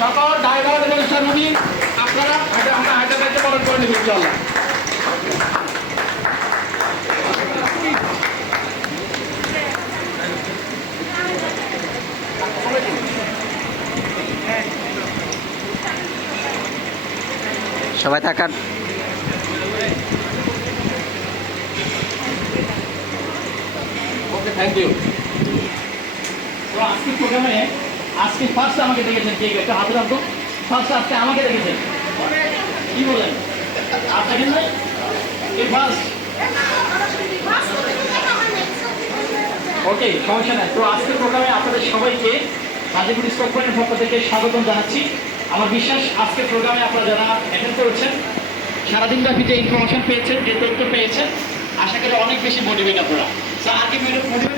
সকল এবং আপনারা আমরা হায়দ্রাবাদকে বরণ করে নেব ইনশাল্লাহ সবাই থাকার ওকে থ্যাংক ইউ তো আজকে প্রোগ্রামে আজকে ফার্স্ট আমাকে দেখেছেন কে একটা হাতে রাখব। ফার্স্ট আজকে আমাকে দেখেছেন। কি বলেন আর দেখেন ওকে সমস্যা নাই। তো আজকের প্রোগ্রামে আপনাদের সবাইকে গাজীপুর স্টক পক্ষ থেকে স্বাগতম জানাচ্ছি। আমার বিশ্বাস, আজকের প্রোগ্রামে আপনারা যারা অ্যাটেন্ড করেছেন, সারাদিন ব্যাপী যে ইনফরমেশন পেয়েছেন, যে তথ্য পেয়েছেন, আশা করি অনেক বেশি মোটিভেট আপনারা। কি মোটিভেট